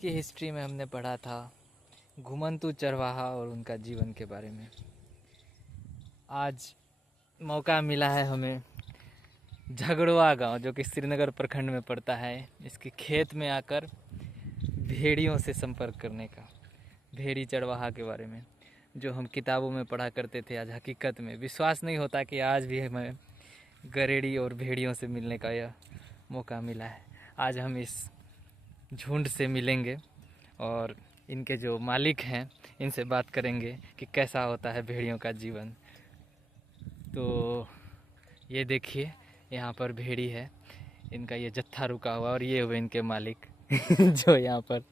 की हिस्ट्री में हमने पढ़ा था घुमंतू चरवाहा और उनका जीवन के बारे में। आज मौका मिला है हमें झगड़वा गांव, जो कि श्रीनगर प्रखंड में पड़ता है, इसके खेत में आकर भेड़ियों से संपर्क करने का, भेड़ी चरवाहा के बारे में, जो हम किताबों में पढ़ा करते थे। आज हकीकत में विश्वास नहीं होता कि आज भी हमें गरेड़ी और भेड़ियों से मिलने का यह मौका मिला है। आज हम इस झुंड से मिलेंगे और इनके जो मालिक हैं इनसे बात करेंगे कि कैसा होता है भेड़ियों का जीवन। तो ये देखिए, यहाँ पर भेड़ी है, इनका ये जत्था रुका हुआ और ये हुए इनके मालिक जो यहाँ पर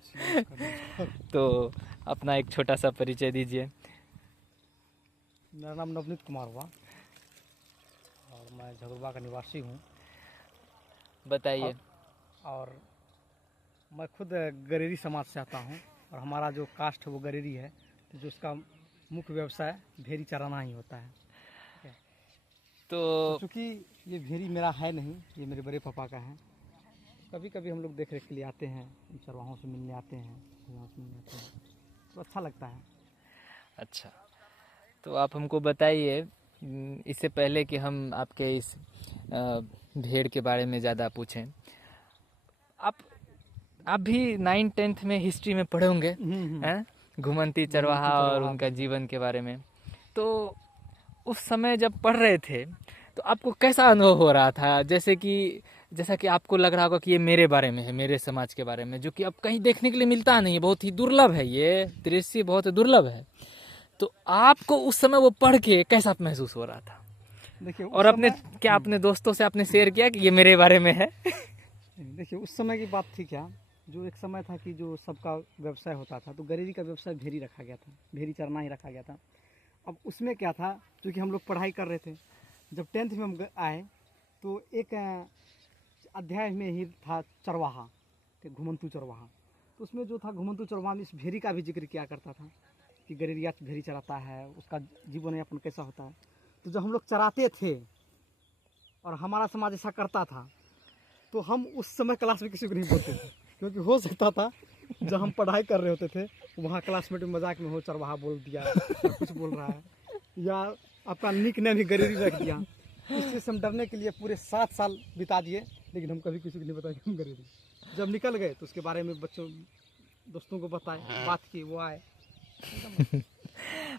तो अपना एक छोटा सा परिचय दीजिए। मेरा नाम नवनीत कुमार हुआ और मैं झगड़वा का निवासी हूँ। बताइए। और मैं खुद गरेरी समाज से आता हूँ और हमारा जो कास्ट है वो गरेरी है, तो जो उसका मुख्य व्यवसाय भेड़ी चराना ही होता है। तो चूँकि ये भेड़ी मेरा है नहीं, ये मेरे बड़े पापा का है, कभी कभी हम लोग देख रेख के लिए आते हैं, चरवाहों से मिलने आते हैं, तो अच्छा लगता है। अच्छा, तो आप हमको बताइए, इससे पहले कि हम आपके इस भेड़ के बारे में ज़्यादा पूछें, आप भी 9th-10th में हिस्ट्री में पढ़े होंगे हैं, घुमंती चरवाहा और उनका जीवन के बारे में। तो उस समय जब पढ़ रहे थे तो आपको कैसा अनुभव हो रहा था? जैसा कि आपको लग रहा होगा कि ये मेरे बारे में है, मेरे समाज के बारे में, जो कि अब कहीं देखने के लिए मिलता नहीं है, बहुत ही दुर्लभ है, ये दृश्य बहुत दुर्लभ है। तो आपको उस समय वो पढ़ के कैसा महसूस हो रहा था? देखिए, और अपने दोस्तों से आपने शेयर किया कि ये मेरे बारे में है? देखिए, उस समय की बात थी क्या, जो एक समय था कि जो सबका व्यवसाय होता था, तो गरेरी का व्यवसाय भेड़ी रखा गया था, भेड़ी चरना ही रखा गया था। अब उसमें क्या था, क्योंकि हम लोग पढ़ाई कर रहे थे, जब 10th में हम आए तो एक अध्याय में ही था चरवाहा, घुमंतू चरवाहा। तो उसमें जो था घुमंतू चरवाहा में इस भेड़ी का भी जिक्र किया करता था कि गरेरिया भेड़ी चराता है, उसका जीवन यापन कैसा होता है। तो जब हम लोग चराते थे और हमारा समाज ऐसा करता था, तो हम उस समय क्लास में किसी को नहीं बोलते थे, क्योंकि हो सकता था जब हम पढ़ाई कर रहे होते थे वहाँ क्लासमेट मजाक में हो चरवाहा बोल दिया या कुछ बोल रहा है, या आपका निक नेम ही गरेरी रख दिया। इस चीज़ से हम डरने के लिए पूरे 7 साल बिता दिए, लेकिन हम कभी किसी को नहीं बताया कि हम गरेरी। जब निकल गए तो उसके बारे में बच्चों दोस्तों को बताए, बात की, वो आए।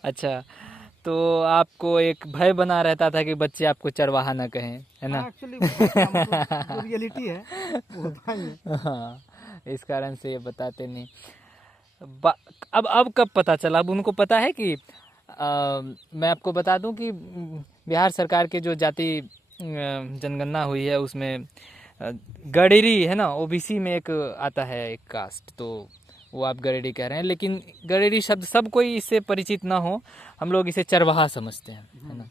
अच्छा, तो आपको एक भय बना रहता था कि बच्चे आपको चरवाहा ना कहें, है ना? एक्चुअली जो रियलिटी है वो होता ही है। हाँ, इस कारण से ये बताते नहीं। अब कब पता चला? अब उनको पता है कि मैं आपको बता दूं कि बिहार सरकार के जो जाति जनगणना हुई है उसमें गडेरी है ना, ओबीसी में एक आता है एक कास्ट, तो वो आप गरेडी कह रहे हैं, लेकिन गरेडी शब्द सब कोई इससे परिचित ना हो, हम लोग इसे चरवाहा समझते हैं, है ना?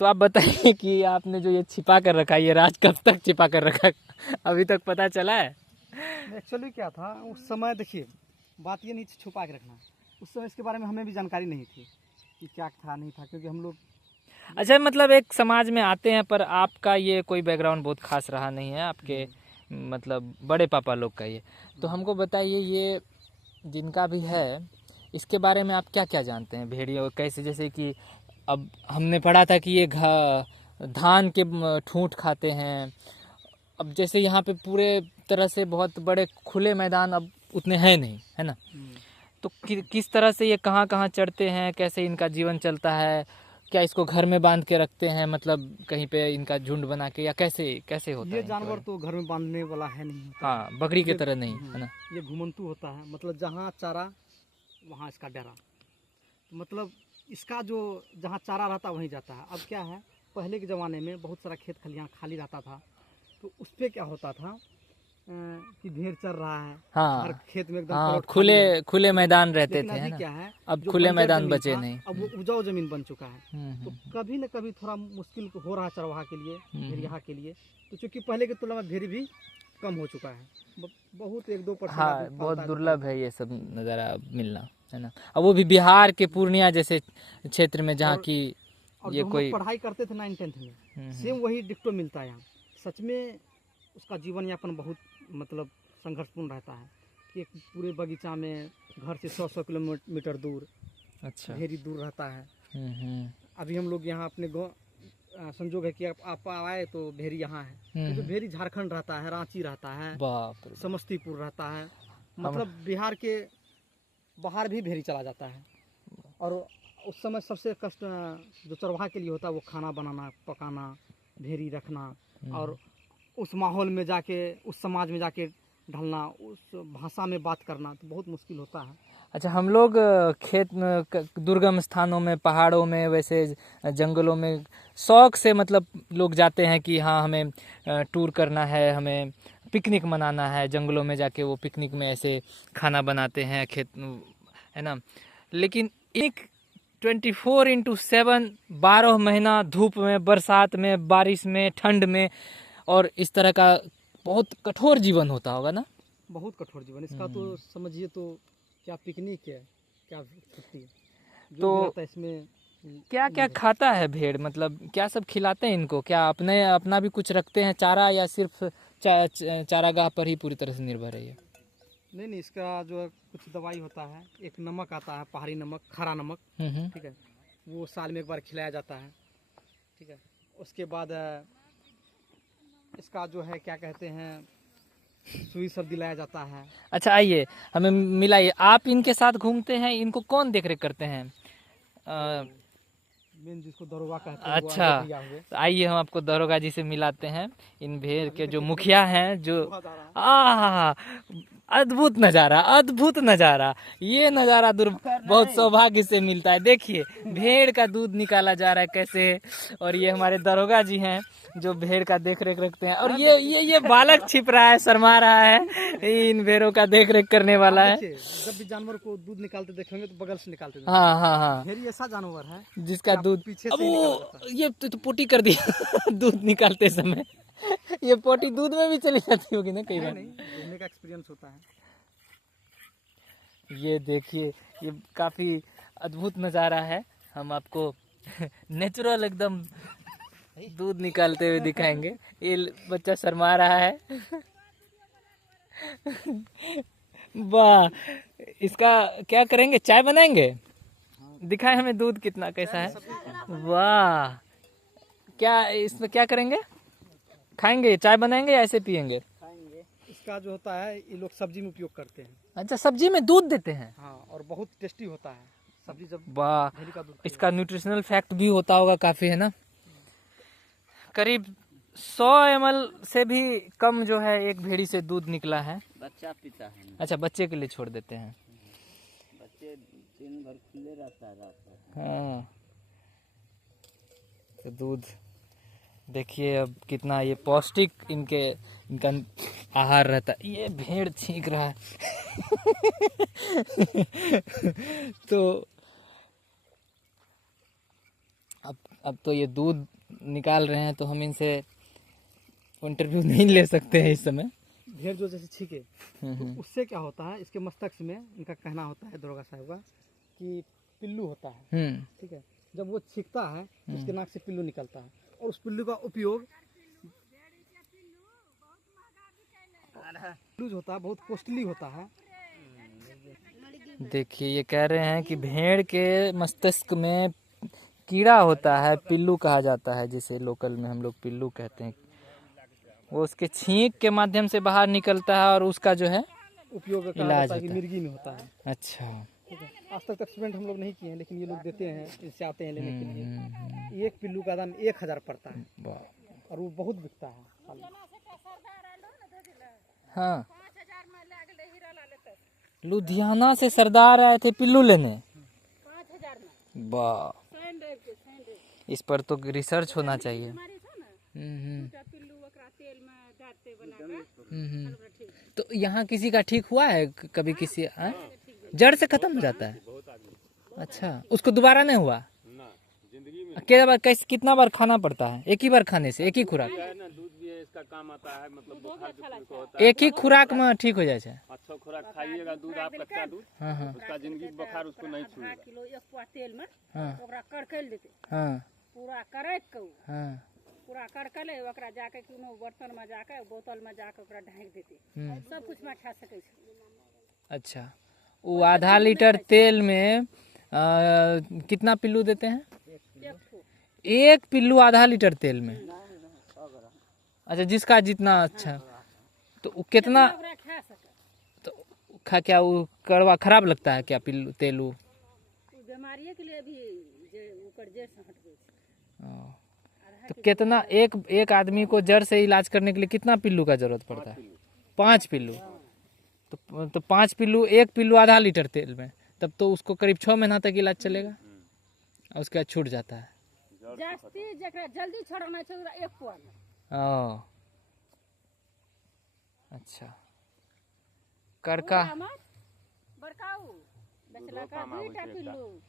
तो आप बताइए कि आपने जो ये छिपा कर रखा है, ये राज कब तक छिपा कर रखा, अभी तक पता चला है? एक्चुअली क्या था उस समय, देखिए बात ये नहीं छुपा के रखना, उस समय इसके बारे में हमें भी जानकारी नहीं थी कि क्या था नहीं था, क्योंकि हम लोग अच्छा, मतलब एक समाज में आते हैं, पर आपका ये कोई बैकग्राउंड बहुत खास रहा नहीं है, आपके मतलब बड़े पापा लोग का ये। तो हमको बताइए, ये जिनका भी है, इसके बारे में आप क्या क्या जानते हैं? भेड़ियों कैसे, जैसे कि अब हमने पढ़ा था कि ये धान के ठूंठ खाते हैं। अब जैसे यहाँ पे पूरे तरह से बहुत बड़े खुले मैदान अब उतने हैं नहीं, है ना? तो किस तरह से ये कहाँ कहाँ चढ़ते हैं, कैसे इनका जीवन चलता है? क्या इसको घर में बांध के रखते हैं, मतलब कहीं पे इनका झुंड बना के, या कैसे कैसे होता है? ये जानवर तो घर में बांधने वाला है नहीं होता। हाँ, बकरी के तरह नहीं, है ना? ये घुमंतू होता है, मतलब जहाँ चारा वहाँ इसका डेरा, मतलब इसका जो जहाँ चारा रहता वहीं जाता है। अब क्या है, पहले के ज़माने में बहुत सारा खेत खलियान खाली रहता था, तो उस पर क्या होता था कि भेड़ चर रहा है, हाँ, हर खेत में एकदम हाँ, खुले मैदान रहते थे, है ना? क्या है, अब खुले मैदान बचे था, नहीं। अब वो उपजाऊ जमीन बन चुका है। तो कभी न कभी थोड़ा मुश्किल हो रहा है चरवाहा के लिए, भेड़िया के लिए। तो चूँकि पहले की तुलना में भेड़ भी कम हो चुका है, बहुत 1-2%। हाँ, बहुत दुर्लभ है ये सब नज़ारा मिलना, है ना? अब वो भी बिहार के पूर्णिया जैसे क्षेत्र में, जहाँ की ये कोई पढ़ाई करते थे 9th-10th में, सेम वही डिक्टो मिलता है यहाँ। सच में उसका जीवन यापन बहुत मतलब संघर्षपूर्ण रहता है, एक पूरे बगीचा में घर से 100-100 किलोमीटर दूर अच्छा। भेरी दूर रहता है। हम्म। अभी हम लोग यहाँ अपने गाँव संजोग है कि आप आए तो भेरी यहाँ है, तो जो भेरी झारखंड रहता है, रांची रहता है, बाप रे। समस्तीपुर रहता है, मतलब बिहार के बाहर भी भेरी चला जाता है। और उस समय सबसे कष्ट जो चरवाहा के लिए होता है वो खाना बनाना, पकाना, भेरी रखना और उस माहौल में जाके, उस समाज में जाके ढलना, उस भाषा में बात करना तो बहुत मुश्किल होता है। अच्छा, हम लोग खेत में दुर्गम स्थानों में, पहाड़ों में, वैसे जंगलों में शौक से मतलब लोग जाते हैं कि हाँ हमें टूर करना है, हमें पिकनिक मनाना है, जंगलों में जाके वो पिकनिक में ऐसे खाना बनाते हैं खेत, है ना। लेकिन एक 24/7 12 महीना धूप में, बरसात में, बारिश में, ठंड में, और इस तरह का बहुत कठोर जीवन होता होगा ना। बहुत कठोर जीवन इसका, तो समझिए तो क्या पिकनिक है, क्या छुट्टी है, जो तो भी रहता है इसमें। क्या क्या खाता है भेड़, मतलब क्या सब खिलाते हैं इनको? क्या अपना भी कुछ रखते हैं चारा, या सिर्फ चारागाह पर ही पूरी तरह से निर्भर है ये? नहीं, इसका जो है कुछ दवाई होता है, एक नमक आता है, पहाड़ी नमक, खरा नमक, ठीक है, वो साल में एक बार खिलाया जाता है, ठीक है। उसके बाद इसका जो है क्या कहते हैं, सुई सब दिलाया जाता है। अच्छा, आइए हमें मिलाइए। आप इनके साथ घूमते हैं, इनको कौन देख रेख करते हैं? मेन जिसको दरोगा कहते हैं वो अच्छा, अजय भैया हुए। तो आइए हम आपको दरोगा जी से मिलाते हैं, इन भेड़ के जो मुखिया हैं, जो बहुत आ रहा है। अद्भुत नज़ारा, अद्भुत नज़ारा। ये नज़ारा बहुत सौभाग्य से मिलता है। देखिए भेड़ का दूध निकाला जा रहा है कैसे, और ये हमारे दरोगा जी हैं जो भेड़ का देख रेख रखते हैं। और ये बालक छिप रहा है, शर्मा रहा है, इन भेड़ों का देख रेख करने वाला है। जब भी जानवर को दूध निकालते देखेंगे तो बगल से निकालते देखेंगे। हाँ हाँ हाँ, भेड़ी ऐसा जानवर है जिसका दूध पीछे अब से ही निकाला जाता वो ये तो पोटी कर दिया दूध निकालते समय। ये पोटी दूध में भी चली जाती होगी ना कई है। बार। नहीं, घूमने का एक्सपीरियंस होता है। ये देखिए, ये काफी अद्भुत नज़ारा है। हम आपको नेचुरल एकदम दूध निकालते हुए दिखाएंगे। ये बच्चा शर्मा रहा है। वाह, इसका क्या करेंगे, चाय बनाएंगे? दिखाए हमें दूध कितना कैसा है। वाह, क्या इसमें क्या करेंगे? खाएंगे, चाय बनाएंगे या ऐसे पिएंगे? इसका जो होता है ये लोग सब्जी में उपयोग करते हैं। अच्छा, सब्जी में दूध देते हैं? हाँ, और बहुत टेस्टी होता है सब्जी जब वाह, भेड़ी का दूध। इसका न्यूट्रिशनल फैक्ट भी होता होगा काफी, है ना। करीब 100 ml से भी कम जो है एक भेड़ी से दूध निकला है। बच्चा पीता है ना। अच्छा, बच्चे के लिए छोड़ देते हैं। बच्चे दिन भर खुले रहता है रात भर। हाँ, तो दूध देखिए अब कितना ये पौष्टिक इनका आहार रहता है। ये भेड़ छींक रहा है। तो अब तो ये दूध निकाल रहे हैं, तो हम इनसे इंटरव्यू नहीं ले सकते हैं इस समय। भेड़ जो जैसे छीके तो उससे क्या होता है, इसके मस्तिष्क में इनका कहना होता है दरोगा साहब का कि पिल्लू होता है, ठीक है। जब वो छींकता है तो उसके नाक से पिल्लू निकलता है, और उस पिल्लू का उपयोग यूज होता है, बहुत कॉस्टली होता है। देखिए ये कह रहे हैं कि भेड़ के मस्तिष्क में कीड़ा होता है, पिल्लू कहा जाता है, जिसे लोकल में हम लोग पिल्लू कहते हैं। वो उसके छींक के माध्यम से बाहर निकलता है, और उसका जो है उपयोग इलाज होता है कि होता है। मिर्गी में होता है। अच्छा, ठीक है, आज तक एक्सपेरिमेंट हम लोग नहीं किए हैं, लेकिन ये लोग देते हैं, इससे आते हैं लेने के लिए। एक पिल्लू का दाम 1000 पड़ता है, वाह। और वो बहुत बिकता है साल में। हाँ, लुधियाना से सरदार आए थे पिल्लू लेने। वाह, इस पर तो रिसर्च होना चाहिए। तो यहाँ किसी का ठीक हुआ है कभी? किसी जड़ से खत्म हो जाता है? अच्छा, उसको दोबारा नहीं हुआ? कितना बार खाना पड़ता है? एक ही बार खाने से, एक ही खुराक? दूध भी है, इसका काम आता है, मतलब बुखार को होता है। एक ही खुराक में ठीक हो जाए? अच्छा खुराक खाइएगा, दूध आप कच्चा दूध, हाँ हाँ उसका जिंदगी बुखार उसको नहीं छूएगा। किलो 1 पुआ तेल में हाँ ओकरा कड़कैल देते, हाँ पूरा करैक के हाँ। पूरा कड़कले ओकरा जाके कोनो बर्तन में जाके बोतल में जाके ओकरा ढाँक देते, सब कुछ में खा सकै छै। अच्छा, वो आधा लीटर तेल में कितना पिल्लू देते हैं? एक ठो एक पिल्लू आधा लीटर तेल में? अच्छा, जिसका जितना। अच्छा, तो वो कितना ओकरा खा सके। तो खा क्या वो कड़वा खराब लगता है क्या पिल्लू तेल? वो उ बीमारिये के लिए भी जे ओकर जड़ से हटबै छै। हाँ। आधा तो के कितना एक एक आदमी को जड़ से इलाज करने के लिए कितना पिल्लू का जरूरत पड़ता है? 5 पिल्लू। तो 5 पिल्लू, एक पिल्लू आधा लीटर तेल में, तब तो उसको करीब 6 महीना तक इलाज चलेगा और उसके बाद छूट जाता है। जास्ती जेकरा जल्दी छोड़ाना छै ओकरा एक पुआ ले। ओ, अच्छा। करका। हमर बड़काऊ बेचला का 2टा पिल्लू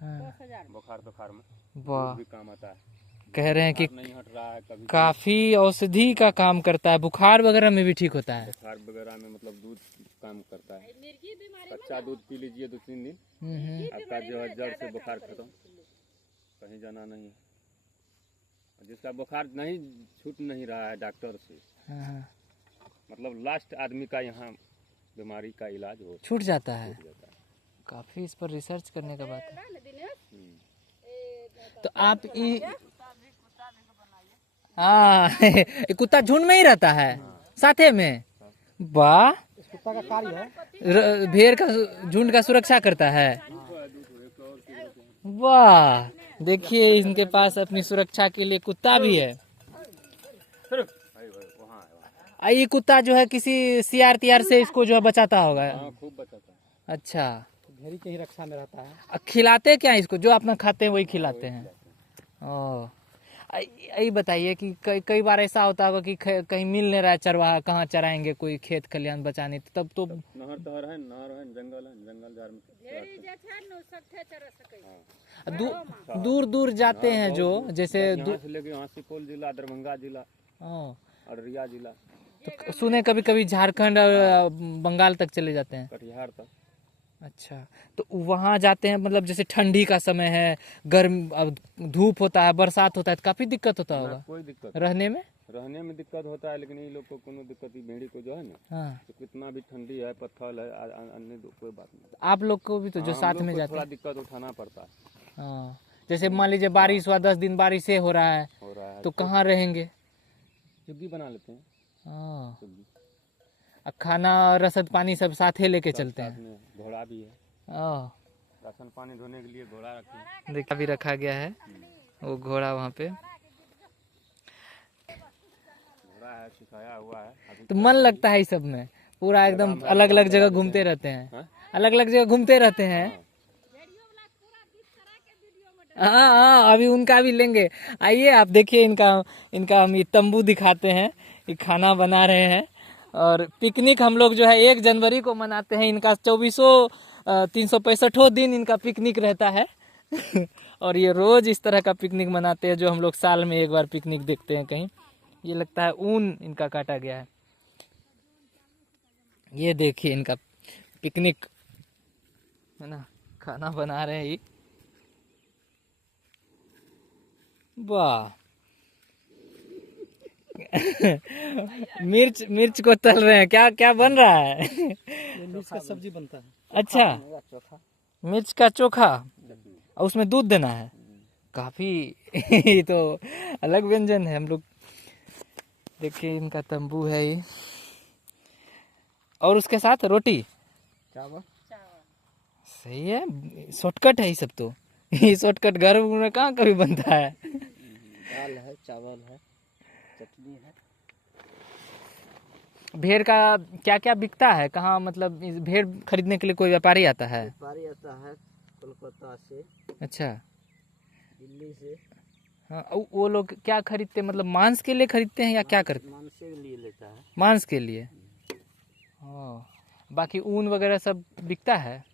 हाँ। 10,000 बुखार में वाह, भी काम आता है। कह रहे हैं कि नहीं हट रहा है कभी काफी औषधि का काम करता है, बुखार वगैरह में भी ठीक होता है। बुखार वगैरह में मतलब दूध काम करता है। मिर्गी बीमारी कच्चा दूध पी लीजिए 2-3 दिन, आपका जो है जड़ से बुखार खत्म, कहीं जाना नहीं है। जिसका बुखार नहीं छूट नहीं रहा है डॉक्टर से, हाँ, मतलब लास्ट आदमी का यहाँ बीमारी का इलाज हो छूट जाता है। जाता है। काफी इस पर रिसर्च करने का बात है। ना दिनेश तो आप हाँ ये कुत्ता झुंड में ही रहता है साथे में? वाह, इस कुत्ता का कार्य है भेड़ का झुंड का सुरक्षा करता है। वाह, देखिए इनके पास अपनी सुरक्षा के लिए कुत्ता भी है। ये कुत्ता जो है किसी CR TR से इसको जो है बचाता होगा। हाँ, खूब बचाता है। अच्छा, भेड़ी के ही रक्षा में रहता है। खिलाते क्या इसको? जो अपना खाते हैं वही खिलाते हैं। ओ, यही बताइए कि कई बार ऐसा होता होगा कि कहीं मिल नहीं रहा है चरवाहा, कहाँ चराएंगे, कोई खेत खलिहान बचाने, तो तब तो नहर तहर है, नहर है, जंगल है, जंगल झाड़ में ढेरी जे छै न सबठे चरा सकै छै। दूर दूर जाते हैं जो, जैसे यहाँ से लेके यहाँ सुपौल जिला, दरभंगा जिला, ओ, अररिया जिला, तो सुने कभी कभी झारखंड और बंगाल तक चले जाते हैं। कटिहार तक। अच्छा, तो वहाँ जाते हैं मतलब जैसे ठंडी का समय है, गर्म अब धूप होता है, बरसात होता है, तो काफी दिक्कत होता ना होगा कोई दिक्कत रहने में। रहने में दिक्कत होता है, लेकिन ये लोग को कोनो दिक्कत नहीं। भेड़ी को जो है ना, हाँ, तो कितना भी ठंडी है, पत्थर है, अन्य कोई बात नहीं। आप लोग को भी तो जो हाँ, साथ हम लोग में को जाते थोड़ा हैं। दिक्कत उठाना पड़ता है। हाँ, जैसे मान लीजिए बारिश हुआ, 10 दिन बारिश से हो रहा है, हो रहा है तो कहाँ रहेंगे? चुग्गी बना लेते हैं। हाँ, चुग्गी अब खाना रसद पानी सब साथे लेके चलते साथ हैं। में घोड़ा भी है, हाँ, राशन पानी धोने के लिए घोड़ा रखे हैं। देखा भी रखा गया है वो घोड़ा वहाँ पे। घोड़ा है, सिखाया हुआ है अभी। तो मन लगता है इस सब में, पूरा एकदम अलग अलग जगह घूमते रहते हैं, हाँ? अलग अलग जगह घूमते रहते हैं। हाँ हाँ, अभी उनका भी लेंगे। आइए आप देखिए, इनका इनका हम ये तंबू दिखाते हैं, ये खाना बना रहे हैं। और पिकनिक हम लोग जो है 1 जनवरी को मनाते हैं। इनका 365 दिन इनका पिकनिक रहता है और ये रोज इस तरह का पिकनिक मनाते हैं, जो हम लोग साल में एक बार पिकनिक देखते हैं कहीं। ये लगता है ऊन इनका काटा गया है। ये देखिए इनका पिकनिक है ना, खाना बना रहे हैं ये। वाह मिर्च मिर्च को तल रहे हैं, क्या क्या बन रहा है? ये मिर्च का सब्जी बनता है। अच्छा, चोखा मिर्च का चोखा, और उसमें दूध देना है। काफी ये तो अलग व्यंजन है। हम लोग देखिए इनका तंबू है ये, और उसके साथ रोटी। चावल सही है, शॉर्टकट है ये सब तो। ये शॉर्टकट घर में कहाँ कभी बनता है। दाल है, चावल है, चटनी है। भेड़ का क्या क्या बिकता है कहाँ? मतलब इस भेड़ खरीदने के लिए कोई व्यापारी आता है? व्यापारी आता है कोलकाता से, अच्छा, दिल्ली से। हाँ, वो लोग क्या खरीदते हैं? मतलब मांस के लिए खरीदते हैं या क्या करते हैं? मांस के लिए लेता है। मांस के लिए। हाँ, बाकी ऊन वगैरह सब बिकता है?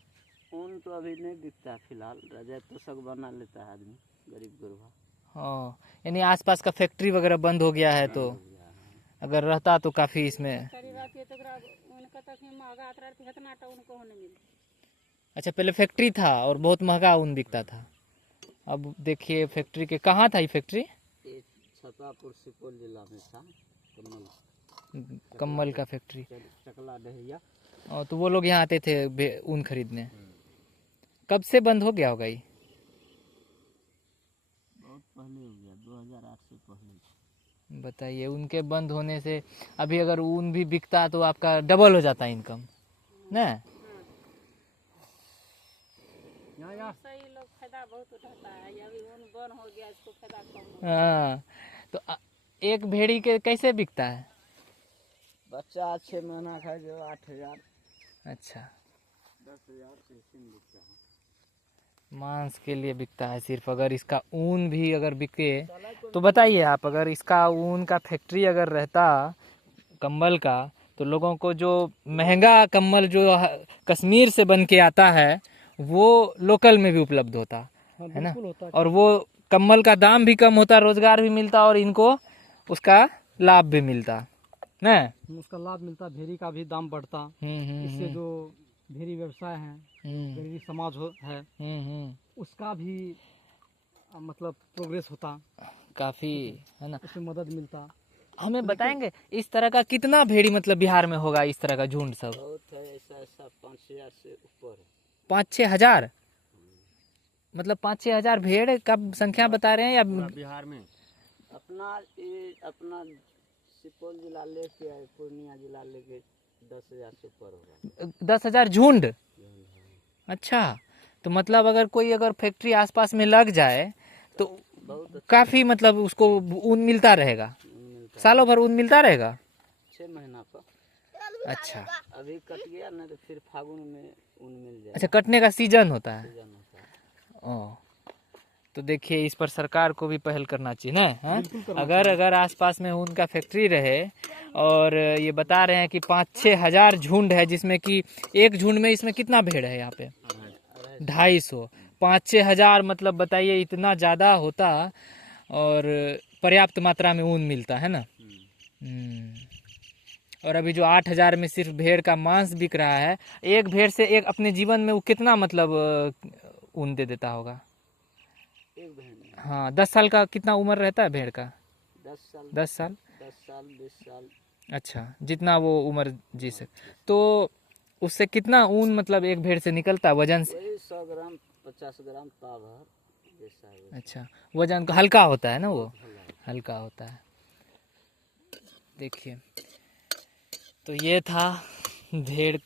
ऊन तो अभी नहीं बिकता फिलहाल, रजा तो सब बना लेता है आदमी, गरीब गुरबा। हाँ, यानी आसपास का फैक्ट्री वगैरह बंद हो गया है, तो अगर रहता तो काफी इसमें। अच्छा, पहले फैक्ट्री था और बहुत महंगा ऊन बिकता था। अब देखिए फैक्ट्री के कहाँ था ये फैक्ट्री? ये छतरपुर सुपौल जिला में था। कम्बल का फैक्ट्री। चकला डहिया। तो वो लोग यहाँ आते थे ऊन खरीदने। कब से बंद हो गया होगा ये? बहुत पहले हो गया, 2008 से पहले। बताइए, उनके बंद होने से अभी अगर ऊन भी बिकता तो आपका डबल हो जाता इनकम ना। सही लोग फायदा बहुत उठाता है, ये अभी ऊन बंद हो गया, इसको फायदा कम हो हाँ, तो एक भेड़ी के कैसे बिकता है? बच्चा 6 महीना का जो 8,000 अच्छा, 10,000 ऐसे में बिकता है। मांस के लिए बिकता है सिर्फ। अगर इसका ऊन भी अगर बिके तो बताइए आप, अगर इसका ऊन का फैक्ट्री अगर रहता कंबल का, तो लोगों को जो महंगा कंबल जो कश्मीर से बन के आता है वो लोकल में भी उपलब्ध होता हाँ, है ना, बिल्कुल होता है। और वो कंबल का दाम भी कम होता, रोजगार भी मिलता और इनको उसका लाभ भी मिलता ना। उसका लाभ मिलता, भेड़ी का भी दाम बढ़ता। इससे जो भेड़ी व्यवसाय है, गरीबी समाज है, उसका भी मतलब प्रोग्रेस होता, काफी है ना। उसमें मदद मिलता। हमें बताएंगे इस तरह का कितना भेड़ी मतलब बिहार में होगा, इस तरह का झुंड सब? बहुत है, ऐसा ऐसा 5,000 से ऊपर है। 5-6 हजार? मतलब 5-6 हजार भेड़ का संख्या बता रहे हैं या? बिहार में अपना सुपौल जिला लेके पूर्णिया जिला लेके 10,000 से ऊपर होगा। 10,000 झुंड? अच्छा, तो मतलब अगर कोई अगर फैक्ट्री आसपास में लग जाए तो बहुत काफी मतलब उसको ऊन मिलता रहेगा, मिलता है। सालों भर ऊन मिलता रहेगा। 6 महीना पर अच्छा अभी कट गया ना, तो फिर फागुन में ऊन मिल जाएगा। अच्छा, कटने का सीजन होता है। सीजन होता है। ओ, तो देखिए इस पर सरकार को भी पहल करना चाहिए ना, हैं? बिल्कुल करना अगर आसपास में ऊन का फैक्ट्री रहे, और ये बता रहे हैं कि 5-6 हजार झुंड है, जिसमें कि एक झुंड में इसमें कितना भेड़ है यहाँ पे? 250। 5-6 हजार मतलब बताइए, इतना ज़्यादा होता और पर्याप्त मात्रा में ऊन मिलता है ना। और अभी जो 8,000 में सिर्फ भेड़ का मांस बिक रहा है, एक भेड़ से एक अपने जीवन में वो कितना मतलब ऊन दे देता होगा? एक भेड़ हाँ, 10 साल का कितना उम्र रहता है भेड़ का? 10 साल 10 साल 10 साल 20 साल। अच्छा, जितना वो उम्र जी सके, तो उससे कितना ऊन मतलब एक भेड़ से निकलता है वजन से? वही 100 ग्राम 50 ग्राम पाव जैसा है। अच्छा, वजन हल्का होता है ना, वो हल्का होता है। देखिए, तो ये था भेड़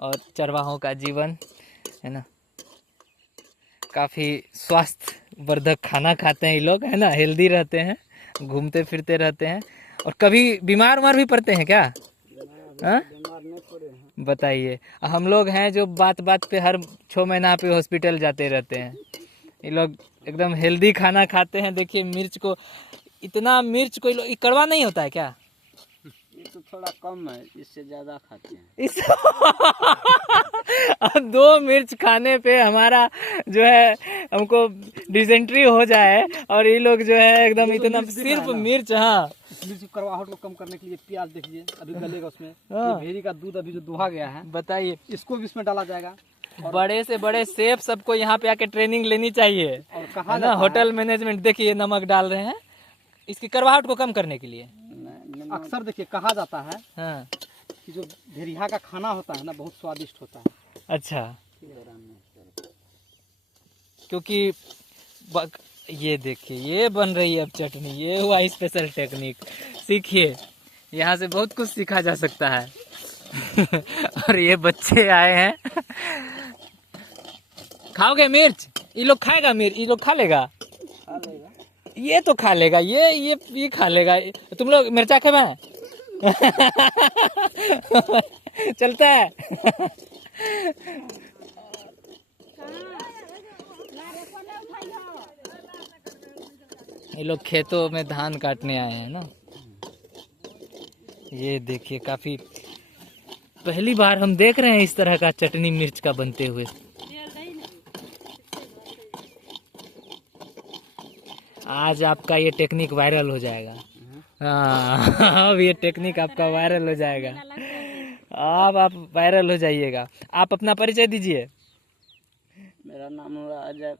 और चरवाहों का जीवन, है ना। काफ़ी स्वास्थ्य वर्धक खाना खाते हैं ये लोग, है ना, हेल्दी रहते हैं, घूमते फिरते रहते हैं। और कभी बीमार उमार भी पड़ते हैं क्या? हाँ, बीमार नहीं पड़े हैं। बताइए। हम लोग हैं जो बात बात पे हर 6 महीना पे हॉस्पिटल जाते रहते हैं। ये लोग एकदम हेल्दी खाना खाते हैं। देखिए मिर्च को, इतना मिर्च को ये कड़वा नहीं होता है क्या? ये तो थोड़ा कम है, इससे ज्यादा खाते हैं। इस अब 2 मिर्च खाने पे हमारा जो है, हमको डिसेंट्री हो जाए, और ये लोग जो है एकदम इतना सिर्फ मिर्च। हाँ, मिर्च की कड़वाहट को कम करने के लिए प्याज देखिए अभी गलेगा उसमें। हाँ। ये भेड़ी का दूध अभी जो दुहा गया है, बताइए, इसको भी इसमें डाला जाएगा। बड़े से बड़े शेफ सबको यहाँ पे आके ट्रेनिंग लेनी चाहिए, और कहा है ना, होटल मैनेजमेंट। देखिए नमक डाल रहे हैं इसकी कड़वाहट को कम करने के लिए। अक्सर देखिए कहा जाता है हाँ, कि जो भेड़िया का खाना होता है ना, बहुत स्वादिष्ट होता है। अच्छा, क्योंकि ये देखिए ये बन रही है अब चटनी, ये हुआ स्पेशल टेक्निक। सीखिए, यहाँ से बहुत कुछ सीखा जा सकता है। और ये बच्चे आए हैं। खाओगे मिर्च? ये लोग खाएगा मिर्च? ये लोग खा लेगा? ये तो खा लेगा, ये खा लेगा। तुम लोग मिर्चा खेबे? चलता है। ये लोग खेतों में धान काटने आए हैं ना। ये देखिए, काफी पहली बार हम देख रहे हैं इस तरह का चटनी मिर्च का बनते हुए। आज आपका ये टेक्निक वायरल हो जाएगा। हाँ, अब ये टेक्निक आपका वायरल हो जाएगा। आप वायरल हो जाइएगा। आप अपना परिचय दीजिए। मेरा नाम हुआ अजय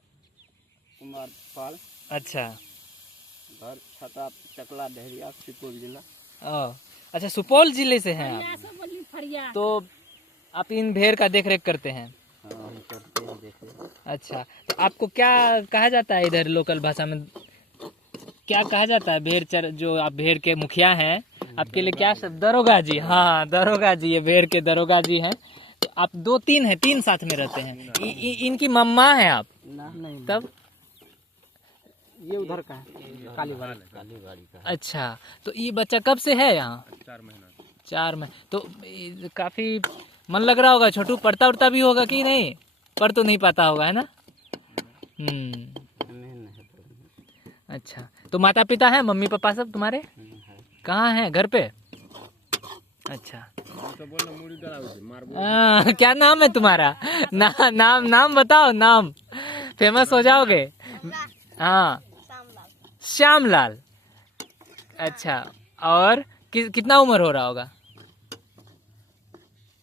कुमार पाल। अच्छा, घर छता चकला डहरिया, सुपौल जिला। अच्छा, सुपौल जिले से हैं आप। तो आप इन भेड़ का देख रेख करते हैं? हाँ हम करते हैं देखे। अच्छा, तो आपको क्या कहा जाता है इधर लोकल भाषा में, क्या कहा जाता है? जो आप भेड़ के मुखिया हैं, आपके लिए क्या शब्द? दरोगा जी। हाँ दरोगा जी, ये भेड़ के दरोगा जी हैं। तो आप 2-3 हैं, 3 साथ में रहते हैं। इनकी मम्मा है आप? ना नहीं, तब ये उधर का है, कालीबाड़ी का। अच्छा, तो ये बच्चा कब से है यहाँ? 4 महीना। 4 में तो काफी मन लग रहा होगा। छोटू पढ़ता उड़ता भी होगा कि नहीं? पढ़ तो नहीं पाता होगा, है ना? अच्छा, तो माता पिता हैं, मम्मी पापा सब तुम्हारे कहाँ हैं? घर पे? अच्छा, तो बोल ना मुड़ी डरा उसे मार। क्या नाम है तुम्हारा? नाम बताओ, नाम फेमस हो जाओगे। हाँ, श्यामलाल। अच्छा, और कितना उम्र हो रहा होगा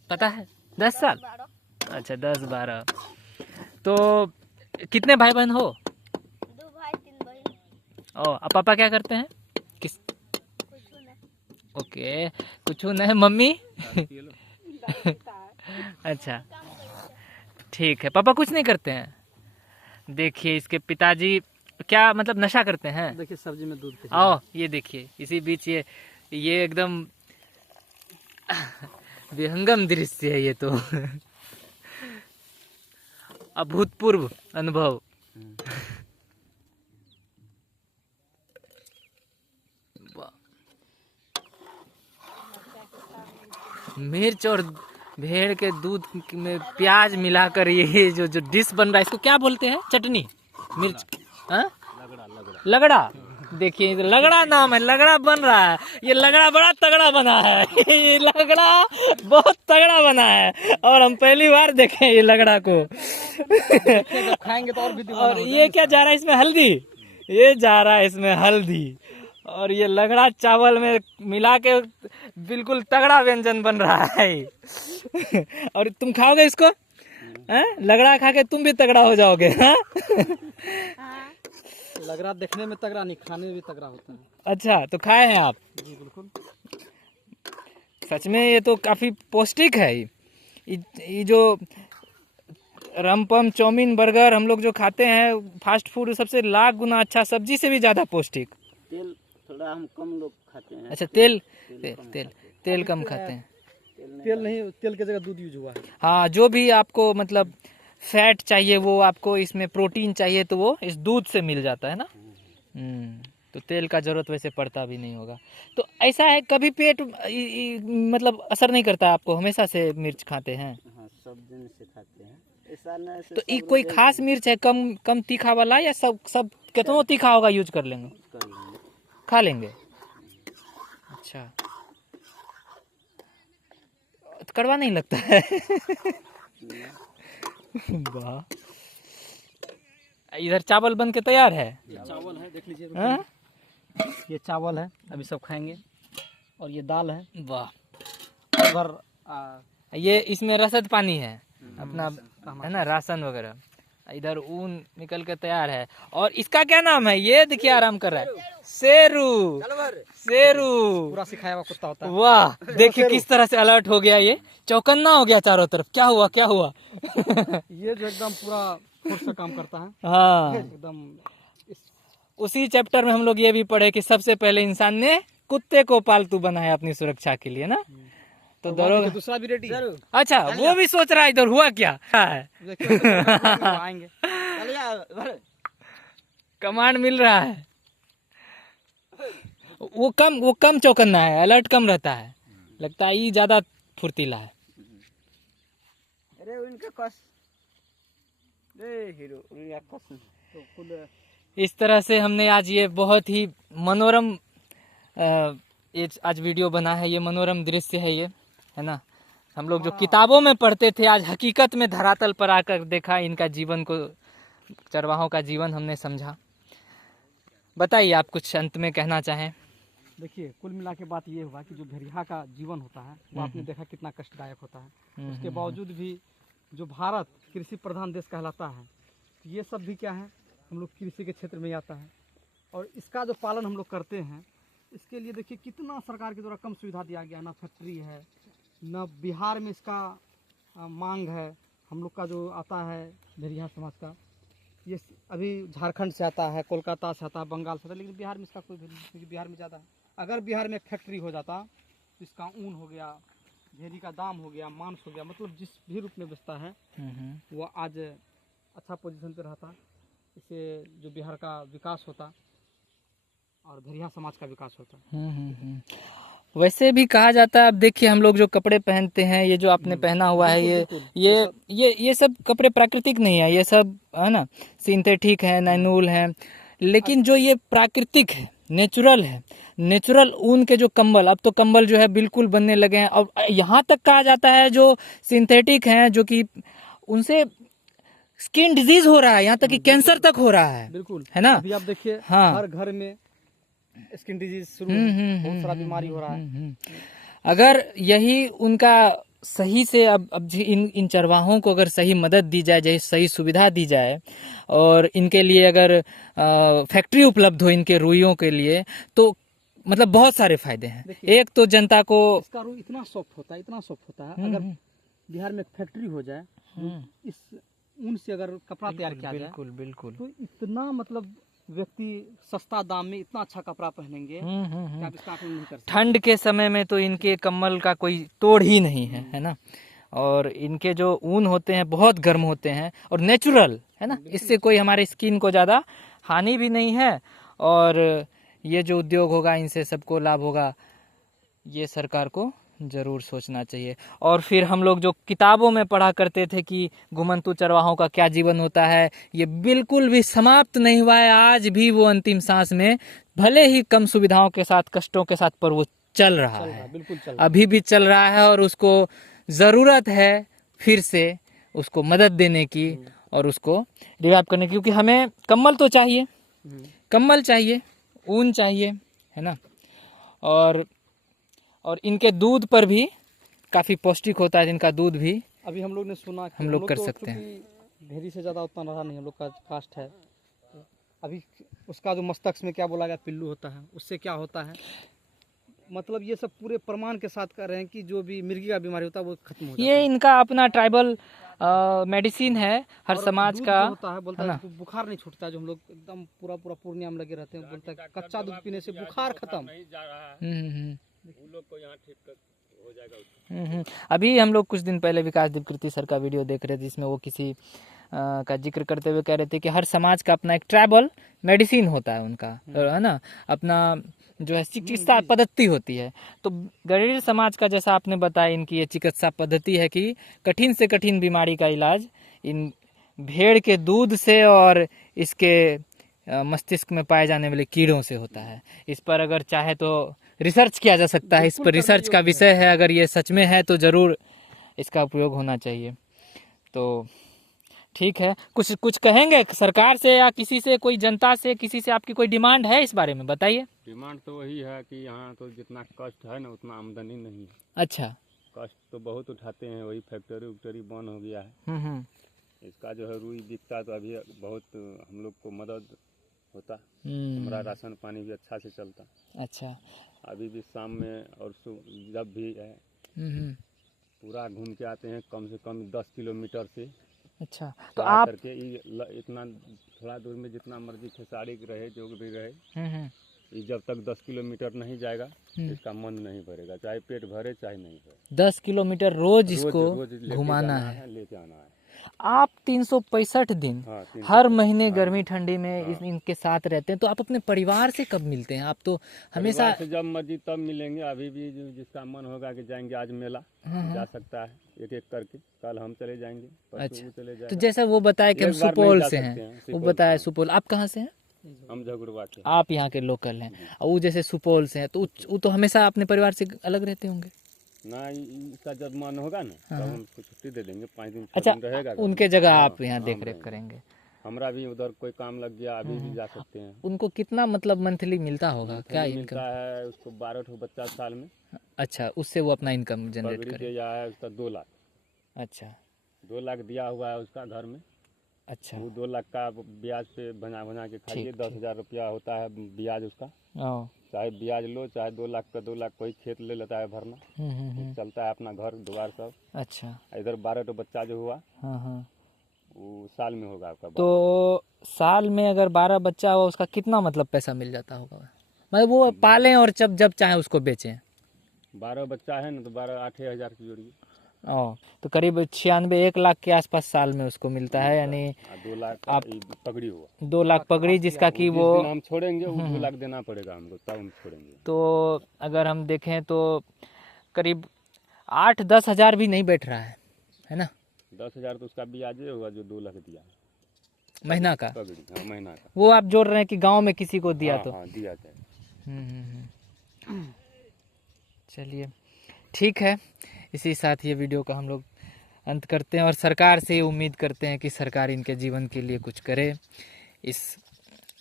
पता है? 10 साल? अच्छा 10-12। तो कितने भाई बहन हो? 2 भाई 3 बहन। ओ, अब पापा क्या करते हैं? किस? ओके, कुछ नहीं। मम्मी? अच्छा ठीक है, पापा कुछ नहीं करते हैं। देखिए इसके पिताजी क्या मतलब नशा करते हैं? देखिए सब्जी में दूध। आओ ये देखिए, इसी बीच ये एकदम विहंगम दृश्य है ये तो। अभूतपूर्व अनुभव। मिर्च और भेड़ के दूध में प्याज मिलाकर ये जो डिश बन रहा है, इसको क्या बोलते हैं? चटनी? मिर्च? हाँ? लगड़ा। देखिए लगड़ा नाम है, लगड़ा बन रहा है। ये लगड़ा बड़ा तगड़ा बना है। ये लगड़ा बहुत तगड़ा बना है और हम पहली बार देखे ये लगड़ा को। खाएंगे तो और भी और ये क्या जा रहा है इसमें? हल्दी। ये जा रहा है इसमें हल्दी, और ये लगड़ा चावल में मिला के बिल्कुल तगड़ा व्यंजन बन रहा है। और तुम खाओगे इसको? लगड़ा खा के तुम भी तगड़ा हो जाओगे। हाँ? लग रहा देखने में तगड़ा नहीं, खाने में भी तगड़ा होता है। अच्छा, तो खाए हैं आप? जी बिल्कुल। सच में ये तो काफी पौष्टिक है। ये जो रमपम, चाउमीन, बर्गर हम लोग जो खाते हैं फास्ट फूड, सबसे लाख गुना अच्छा, सब्जी से भी ज्यादा पौष्टिक। तेल थोड़ा हम कम लोग खाते हैं। अच्छा, तेल कम खाते हैं। तेल नहीं, तेल की जगह दूध यूज हुआ है। हाँ, जो भी आपको मतलब फैट चाहिए, वो आपको इसमें प्रोटीन चाहिए तो वो इस दूध से मिल जाता है ना। तो तेल का जरूरत वैसे पड़ता भी नहीं होगा। तो ऐसा है, कभी पेट मतलब असर नहीं करता आपको? हमेशा से मिर्च खाते हैं? हाँ, सब दिन से खाते हैं। ऐसा ना ऐसे तो सब कोई रोज खास मिर्च है कम तीखा वाला, या सब कितना तीखा होगा यूज कर लेंगे? कर लेंगे। खा लेंगे। अच्छा, तो कड़वा नहीं लगता है? वाह, इधर चावल बन के तैयार है। चावल है, देख लीजिए। हाँ? ये चावल है, अभी सब खाएंगे। और ये दाल है। वाह, उधर ये इसमें रसद पानी है अपना, है ना, राशन वगैरह। इधर ऊन निकल के तैयार है। और इसका क्या नाम है? ये देखिए आराम कर रहा है। शेरू। पूरा सिखाया हुआ कुत्ता होता है। वाह, देखिए किस तरह से अलर्ट हो गया, ये चौकन्ना हो गया चारों तरफ। क्या हुआ? ये जो एकदम पूरा फोर्स से काम करता है। हाँ, एकदम उसी चैप्टर में हम लोग ये भी पढ़े कि सबसे पहले इंसान ने कुत्ते को पालतू बनाया अपनी सुरक्षा के लिए ना। तो दरोगा दूसरा भी रेडी है। अच्छा, वो भी सोच रहा है इधर हुआ क्या है। आएंगे। कमांड मिल रहा है। वो कम चौकन्ना है, अलर्ट कम रहता है। लगता है ये ज्यादा फुर्तीला है। अरे उनका कस हीरो उनका कस तो खुद इस तरह से हमने आज ये बहुत ही मनोरम ये आज वीडियो बना है। ये मनोरम दृश्य है ये, है ना। हम लोग जो किताबों में पढ़ते थे, आज हकीकत में धरातल पर आकर देखा इनका जीवन को, चरवाहों का जीवन हमने समझा। बताइए आप कुछ अंत में कहना चाहें? देखिए, कुल मिला के बात ये हुआ कि जो भेड़िया का जीवन होता है वो आपने देखा कितना कष्टदायक होता है। उसके बावजूद भी जो भारत कृषि प्रधान देश कहलाता है, तो ये सब भी क्या है, हम लोग कृषि के क्षेत्र में आता है। और इसका जो पालन हम लोग करते हैं, इसके लिए देखिए कितना सरकार के द्वारा कम सुविधा दिया गया। ना फैक्ट्री है, ना बिहार में इसका मांग है, हम लोग का जो आता है भेड़िया समाज का, ये अभी झारखंड से आता है, कोलकाता से आता है, बंगाल से आता है, लेकिन बिहार में इसका कोई वैल्यू नहीं, क्योंकि बिहार में ज़्यादा है। अगर बिहार में फैक्ट्री हो जाता तो इसका ऊन हो गया, भेड़ी का दाम हो गया, मांस हो गया, मतलब जिस भी रूप में बेचता है वो आज अच्छा पोजीशन पे रहता, इससे जो बिहार का विकास होता और भेड़िया समाज का विकास होता। वैसे भी कहा जाता है, अब देखिए हम लोग जो कपड़े पहनते हैं, ये जो आपने पहना हुआ है, ये सब कपड़े प्राकृतिक नहीं है, ये सब है ना सिंथेटिक है, नैनूल है। लेकिन जो ये प्राकृतिक है, नेचुरल है, नेचुरल ऊन के जो कंबल, अब तो कंबल जो है बिल्कुल बनने लगे हैं। और यहाँ तक कहा जाता है जो सिंथेटिक हैं, जो कि उनसे स्किन डिजीज हो रहा है, यहाँ तक कि कैंसर तक हो रहा है, बिल्कुल, है ना। अभी आप देखिए हाँ। हर घर में स्किन डिजीज शुरू है, बहुत सारा बीमारी हो रहा है। अगर यही उनका सही से अब इन चरवाहों को अगर सही मदद दी जाए, जैसे सही सुविधा दी जाए, और इनके लिए अगर फैक्ट्री उपलब्ध हो इनके रुइयों के लिए, तो मतलब बहुत सारे फायदे हैं। एक तो जनता को इसका रुई इतना सॉफ्ट होता है, इतना सॉफ्ट होता है, अगर बिहार में फैक्ट्री हो जाए, इस ऊन से अगर कपड़ा तैयार किया जाए, बिल्कुल तो इतना मतलब व्यक्ति सस्ता दाम में इतना अच्छा कपड़ा पहनेंगे कि आप इसका आकलन नहीं कर सकते। ठंड के समय में तो इनके कम्बल का कोई तोड़ ही नहीं है, है ना। और इनके जो ऊन होते हैं बहुत गर्म होते हैं और नेचुरल, है ना, इससे कोई हमारे स्किन को ज़्यादा हानि भी नहीं है। और ये जो उद्योग होगा इनसे सबको लाभ होगा, ये सरकार को ज़रूर सोचना चाहिए। और फिर हम लोग जो किताबों में पढ़ा करते थे कि घुमंतू चरवाहों का क्या जीवन होता है, ये बिल्कुल भी समाप्त नहीं हुआ है। आज भी वो अंतिम सांस में, भले ही कम सुविधाओं के साथ, कष्टों के साथ, पर वो चल रहा है, बिल्कुल चल रहा है। अभी भी चल रहा है। और उसको ज़रूरत है फिर से उसको मदद देने की और उसको रिवाइव करने की, क्योंकि हमें कम्बल तो चाहिए, कम्बल चाहिए, ऊन चाहिए, है ना। और इनके दूध पर भी काफ़ी पौष्टिक होता है, जिनका दूध भी अभी हम लोग ने सुना कि हम लोग कर तो सकते हैं। चूंकि भेड़ी से ज़्यादा उतना रहा नहीं, हम लोग का कास्ट है। अभी उसका जो मस्तक में क्या बोला गया, पिल्लू होता है, उससे क्या होता है, मतलब ये सब पूरे प्रमाण के साथ कर रहे हैं कि जो भी मिर्गी का बीमारी होता है वो खत्म हो जाता ये इनका अपना ट्राइबल मेडिसिन है हर और समाज दूध का, जो होता है, बोलता है है ना। कि बुखार नहीं छूटता, जो हम लोग एकदम पूरा पूर्णिया में लगे रहते हैं, बोलता है कच्चा दूध पीने से बुखार खत्म। नहीं जा रहा है, हम्म। वो लोग को यहाँ ठीक हो जाएगा। अभी हम लोग कुछ दिन पहले विकास दीपकृति सर का वीडियो देख रहे थे, जिसमें वो किसी का जिक्र करते हुए कह रहे थे कि हर समाज का अपना एक ट्राइबल मेडिसिन होता है उनका, है ना, अपना जो है चिकित्सा पद्धति होती है। तो गरीब समाज का, जैसा आपने बताया, इनकी ये चिकित्सा पद्धति है कि कठिन से कठिन बीमारी का इलाज इन भेड़ के दूध से और इसके मस्तिष्क में पाए जाने वाले कीड़ों से होता है। इस पर अगर चाहे तो रिसर्च किया जा सकता है, इस पर रिसर्च का विषय है। अगर ये सच में है तो ज़रूर इसका उपयोग होना चाहिए। तो ठीक है, कुछ कहेंगे सरकार से या किसी से, कोई जनता से, किसी से आपकी कोई डिमांड है इस बारे में, बताइए। डिमांड तो वही है कि यहाँ तो जितना कष्ट है ना उतना आमदनी नहीं है। अच्छा। कष्ट तो बहुत उठाते हैं, वही फैक्ट्री उक्टरी बंद हो गया है। इसका जो है रुई बिकता तो अभी बहुत हम लोग को मदद होता, हमारा राशन पानी भी अच्छा से चलता। अच्छा। अभी भी शाम में और जब भी है पूरा घूम के आते हैं, कम से कम 10 किलोमीटर से। अच्छा, तो आप करके इतना थोड़ा दूर में जितना मर्जी खेसारी रहे, जो भी रहे, ये जब तक 10 किलोमीटर नहीं जाएगा इसका मन नहीं भरेगा, चाहे पेट भरे चाहे नहीं भरे। 10 किलोमीटर रोज इसको घुमाना है, लेके आना है। आप 365 दिन हर महीने गर्मी ठंडी में इनके साथ रहते हैं, तो आप अपने परिवार से कब मिलते हैं? आप तो हमेशा से जब मर्जी तब मिलेंगे। अभी भी जिसका मन होगा कि जाएंगे, आज मेला जा सकता है, एक एक करके। कल हम चले जाएंगे, अच्छा, चले जाएंगे। तो जैसा वो बताया कि हम सुपौल से हैं, वो बताया सुपौल, आप कहाँ से हैं? हम झगड़वा के। आप यहाँ के लोकल हैं, और वो जैसे सुपौल से हैं, तो वो तो हमेशा अपने परिवार से अलग रहते होंगे ना। इसका जब मन होगा ना तब हम उसको छुट्टी दे देंगे, 5 दिन अच्छा, रहेगा उनके जगह आप यहाँ देख रेख करेंगे। हमारा भी उधर कोई काम लग गया, अभी भी जा सकते हैं। उनको कितना मतलब मंथली मिलता होगा, क्या इनकम मिलता है उसको? 12 ठो बच्चा साल में। अच्छा, उससे वो अपना इनकम जनरेट करे। है उसका 2 लाख। अच्छा, 2 लाख दिया हुआ है उसका घर में। अच्छा, वो 2 लाख का ब्याज पे बना के खाइए। 10,000 रुपया होता है ब्याज उसका। चाहे ब्याज लो, चाहे 2 लाख का 2 लाख कोई खेत ले लेता है भरना, चलता है अपना घर द्वार सब। अच्छा। इधर 12 तो बच्चा जो हुआ हाँ हाँ। वो साल में होगा आपका। तो साल में अगर 12 बच्चा हुआ उसका कितना मतलब पैसा मिल जाता होगा? मतलब वो पालें और जब जब चाहे उसको बेचें। 12 बच्चा है ना तो 12-8 हज़ार की जोड़ी। ओ, तो करीब 96-1 लाख के आसपास साल में उसको मिलता है, यानी 2 लाख आप पगड़ी हुआ, 2 लाख पगड़ी, जिसका कि जिस वो दिन हम छोड़ेंगे वो 2 लाख देना पड़ेगा हमको, तब हम छोड़ेंगे। तो अगर हम देखें तो करीब 8-10 हज़ार भी नहीं बैठ रहा है ना? 10 हज़ार तो उसका ब्याज हुआ जो 2 लाख दिया महीना का। पगड़ी। हाँ महीना का। वो आप जोड़ रहे हैं कि गांव में किसी को दिया? हाँ, तो हाँ दिया जाए। चलिए ठीक है, इसी साथ ये वीडियो का हम लोग अंत करते हैं और सरकार से उम्मीद करते हैं कि सरकार इनके जीवन के लिए कुछ करे, इस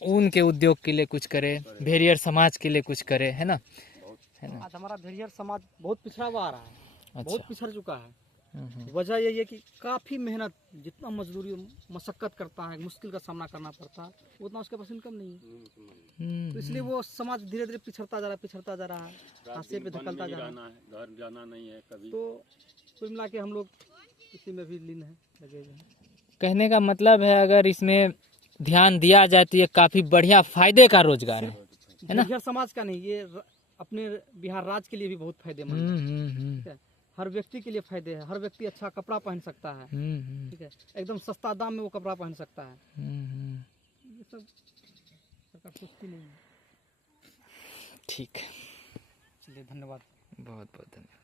ऊन के उद्योग के लिए कुछ करे, भेड़ियर समाज के लिए कुछ करे, है ना? आज हमारा भेड़ियर समाज बहुत पिछड़ा हुआ आ रहा है, बहुत अच्छा। पिछड़ चुका है। वजह यही है कि काफ़ी मेहनत, जितना मजदूरी मशक्कत करता है, मुश्किल का सामना करना पड़ता है, उतना उसके पास इनकम नहीं है। तो इसलिए वो समाज धीरे धीरे पिछड़ता जा रहा है, हाशिए पे धकलता जा रहा है। घर जाना नहीं है कभी। तो कुल मिला के हम लोग इसी में भी लीन है, लगे हुए हैं। कहने का मतलब है अगर इसमें ध्यान दिया जाए तो ये काफी बढ़िया फायदे का रोजगार है ना? भेड़ियर समाज का नहीं, ये अपने बिहार राज्य के लिए भी बहुत फायदेमंद है। ठीक है, हर व्यक्ति के लिए फायदे है। हर व्यक्ति अच्छा कपड़ा पहन सकता है, ठीक है, एकदम सस्ता दाम में वो कपड़ा पहन सकता है। ये सब सरकार सोचती नहीं है। ठीक, चलिए धन्यवाद। बहुत बहुत धन्यवाद।